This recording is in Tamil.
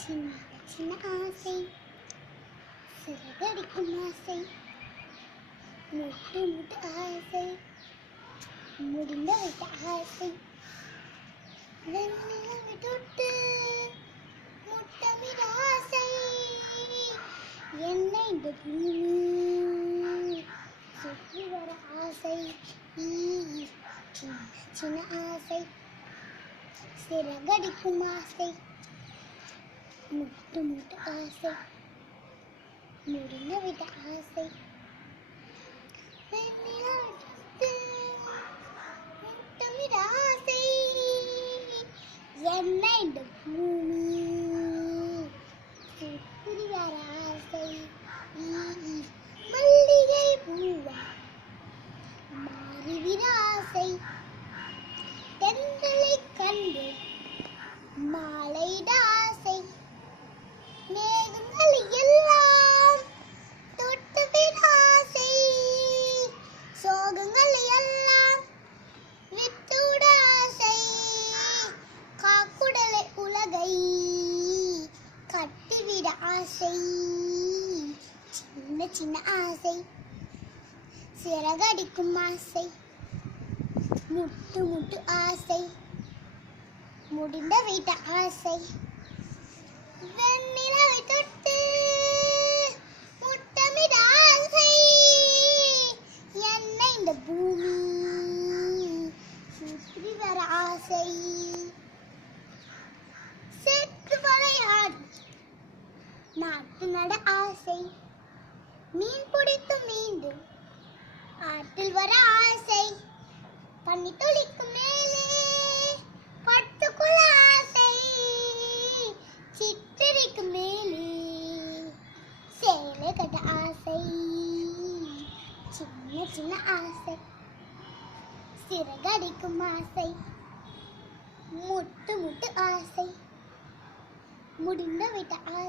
சின்ன சின்ன ஆசை, சிறகடிக்கும் ஆசை, முட்டு முட்டு ஆசை, முடிந்த விட்ட ஆசை, வெண்ணிலவை தொட்டு முத்தமிட ஆசை, என்னை இந்த பூமி சுற்றி வர ஆசை, சின்ன சின்ன ஆசை, சிறகடிக்கும் ஆசை, முட்டு முட்டு ஆசை, முடிந்த விட்ட ஆசை, வெண்ணிலவை தொட்டு முத்தமிட ஆசை, என்னை இந்த பூமி சுற்றி வர ஆசை, மல்லிகை பூவா மாறிவிட ஆசை, தென்றலை கண்டு மாலையிட ஆசை, மேகங்கள் எல்லாம் தொட்டுவிட ஆசை, சோகங்கள் எல்லாம் விட்டுவிட ஆசை, காக்குடலை உலகை கட்டிவிட ஆசை, சின்ன சின்ன ஆசை, சிறகடிக்கும் ஆசை, முட்டு முட்டு ஆசை, முடிந்த விட்ட ஆசை, வெண்ணிலவை தொட்டு முத்தமிட ஆசை, என்னை இந்த பூமி சுற்றி வர ஆசை, சேற்று விளையாடி நாட்டு நட ஆசை, மீன் பிடித்து மீண்டும் ஆற்றில் வர ஆசை, பனி துளிக்கு மேலே பட்டுக்குள்ள ஆசை, சிற்றறைக்கு மேலே சேலை கட்ட ஆசை, சின்ன சின்ன ஆசை, சிறகடிக்கும் ஆசை, முட்டு முட்டு ஆசை, முடிந்த விட்ட ஆசை.